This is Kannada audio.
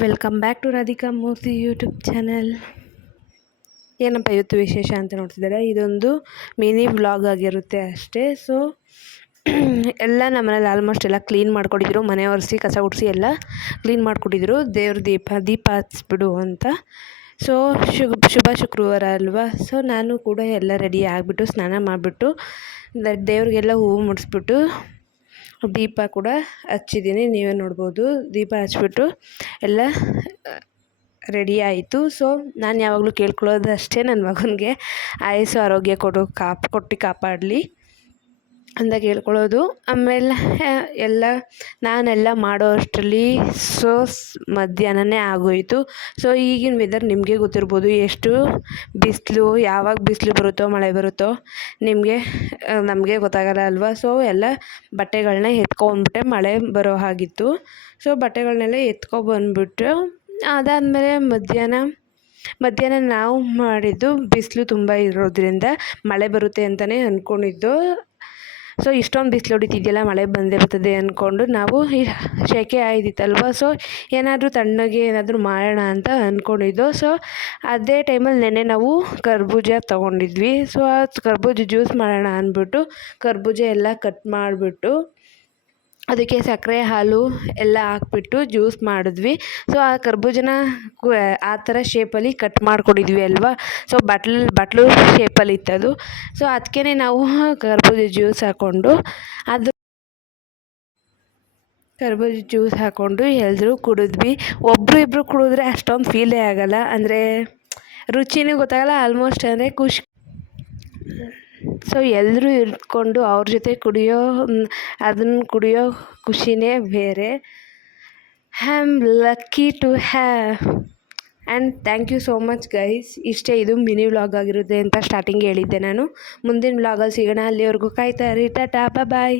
Welcome back to Radhika Murthy YouTube channel. ಏನಪ್ಪ ಇವತ್ತು ವಿಶೇಷ ಅಂತ ನೋಡ್ತಿದ್ದಾರೆ? ಇದೊಂದು ಮಿನಿ ವ್ಲಾಗ್ ಆಗಿರುತ್ತೆ ಅಷ್ಟೇ. ಸೊ ಎಲ್ಲ ನಮ್ಮ ಮನೇಲಿ ಆಲ್ಮೋಸ್ಟ್ ಎಲ್ಲ ಕ್ಲೀನ್ ಮಾಡ್ಕೊಟ್ಟಿದ್ರು. ಮನೆ ಒರೆಸಿ, ಕಸ ಗುಡಿಸಿ ಎಲ್ಲ ಕ್ಲೀನ್ ಮಾಡಿಕೊಟ್ಟಿದ್ರು. ದೇವ್ರ ದೀಪ ದೀಪ ಹಚ್ಬಿಡು ಅಂತ. ಸೊ ಶುಭ ಶುಭ ಶುಕ್ರವಾರ ಅಲ್ವಾ? ಸೊ ನಾನು ಕೂಡ ಎಲ್ಲ ರೆಡಿ ಆಗಿಬಿಟ್ಟು, ಸ್ನಾನ ಮಾಡಿಬಿಟ್ಟು ದೇವ್ರಿಗೆಲ್ಲ ಹೂವು ಮುಡಿಸ್ಬಿಟ್ಟು ದೀಪ ಕೂಡ ಹಚ್ಚಿದ್ದೀನಿ, ನೀವೇ ನೋಡ್ಬೋದು. ದೀಪ ಹಚ್ಬಿಟ್ಟು ಎಲ್ಲ ರೆಡಿ ಆಯಿತು. ಸೊ ನಾನು ಯಾವಾಗಲೂ ಕೇಳ್ಕೊಳ್ಳೋದು ಅಷ್ಟೇ ನನ್ನ ಮಗನಿಗೆ. ಆಯಸ್ಸು, ಆರೋಗ್ಯ ಕೊಡು, ಕಾಪ್, ಕೊಟ್ಟು ಕಾಪಾಡಲಿ. ಅಂತ ಕೇಳ್ಕೊಳ್ಳೋದು. ಆಮೇಲೆ ಎಲ್ಲ, ನಾನೆಲ್ಲ ಮಾಡೋ ಅಷ್ಟರಲ್ಲಿ ಸೊ ಮಧ್ಯಾಹ್ನನೇ ಆಗೋಯಿತು. ಸೊ, ಈಗಿನ ವೆದರ್ ನಿಮಗೆ ಗೊತ್ತಿರ್ಬೋದು ಎಷ್ಟು ಬಿಸಿಲು, ಯಾವಾಗ ಬಿಸಿಲು ಬರುತ್ತೋ, ಮಳೆ ಬರುತ್ತೋ, ನಿಮಗೆ ನಮಗೆ ಗೊತ್ತಾಗಲ್ಲ ಅಲ್ವಾ? ಸೊ, ಎಲ್ಲ ಬಟ್ಟೆಗಳನ್ನ ಎತ್ಕೊಂಡ್ಬಿಟ್ಟೆ ಮಳೆ ಬರೋ ಹಾಗಿತ್ತು. ಸೊ ಬಟ್ಟೆಗಳನ್ನೆಲ್ಲ ಎತ್ಕೊಬಂದ್ಬಿಟ್ಟು ಅದಾದಮೇಲೆ ಮಧ್ಯಾಹ್ನ ಮಧ್ಯಾಹ್ನ ನಾವು ಮಾಡಿದ್ದು ಬಿಸಿಲು ತುಂಬ ಇರೋದ್ರಿಂದ ಮಳೆ ಬರುತ್ತೆ ಅಂತಲೇ ಅಂದ್ಕೊಂಡಿದ್ದು ಸೊ ಇಷ್ಟೊಂದು ಬಿಸಿಲು ಹೊಡಿತಿದೆಯಲ್ಲ, ಮಳೆ ಬಂದೇ ಬರ್ತದೆ ಅಂದ್ಕೊಂಡು ನಾವು ಈ ಸೆಕೆ ಆಯ್ತಿತ್ತಲ್ವ ಸೊ ಏನಾದರೂ ತಣ್ಣಗೆ ಏನಾದರೂ ಮಾಡೋಣ ಅಂತ ಅಂದ್ಕೊಂಡಿದ್ದೋ ಸೊ ಅದೇ ಟೈಮಲ್ಲಿ ನೆನ್ನೆ ನಾವು ಕರ್ಬೂಜ ತೊಗೊಂಡಿದ್ವಿ. ಸೊ ಆ ಕರ್ಬೂಜ ಜ್ಯೂಸ್ ಮಾಡೋಣ ಅಂದ್ಬಿಟ್ಟು ಕರ್ಬೂಜ ಎಲ್ಲ ಕಟ್ ಮಾಡಿಬಿಟ್ಟು ಅದಕ್ಕೆ ಸಕ್ಕರೆ, ಹಾಲು ಎಲ್ಲ ಹಾಕ್ಬಿಟ್ಟು ಜ್ಯೂಸ್ ಮಾಡಿದ್ವಿ. ಸೊ ಆ ಕರ್ಬೂಜನ ಆ ಥರ ಶೇಪಲ್ಲಿ ಕಟ್ ಮಾಡ್ಕೊಂಡಿದ್ವಿ ಅಲ್ವಾ? ಸೊ ಬಟ್ಲ್, ಬಟ್ಲು ಶೇಪಲ್ಲಿ ಇತ್ತದು. ಸೊ ಅದಕ್ಕೆ ನಾವು ಕರ್ಬೂಜ ಜ್ಯೂಸ್ ಹಾಕ್ಕೊಂಡು ಅದು ಕರ್ಬೂಜ ಜ್ಯೂಸ್ ಹಾಕ್ಕೊಂಡು ಎಲ್ಲರೂ ಕುಡಿದ್ವಿ. ಒಬ್ಬರು ಇಬ್ಬರು ಕುಡಿದ್ರೆ ಅಷ್ಟೊಂದು ಫೀಲೇ ಆಗೋಲ್ಲ. ಅಂದರೆ ರುಚಿನೂ ಗೊತ್ತಾಗಲ್ಲ ಆಲ್ಮೋಸ್ಟ್ ಅಂದರೆ ಖುಷಿ ಸೊ ಎಲ್ಲರೂ ಇರ್ಕೊಂಡು ಅವ್ರ ಜೊತೆ ಕುಡಿಯೋ ಅದನ್ನು ಕುಡಿಯೋ ಖುಷಿನೇ ಬೇರೆ. Am lucky to have and thank you so much guys ಇಷ್ಟೇ ಇದು ಮಿನಿ ವ್ಲಾಗ್ ಆಗಿರುತ್ತೆ ಅಂತ ಸ್ಟಾರ್ಟಿಂಗ್ ಹೇಳಿದ್ದೆ ನಾನು. ಮುಂದಿನ ವ್ಲಾಗಲ್ಲಿ ಸಿಗೋಣ. ಅಲ್ಲಿವರೆಗೂ ಕಾಯ್ತಾ ರೀ ಟಾಟಾ ಬಾಯ್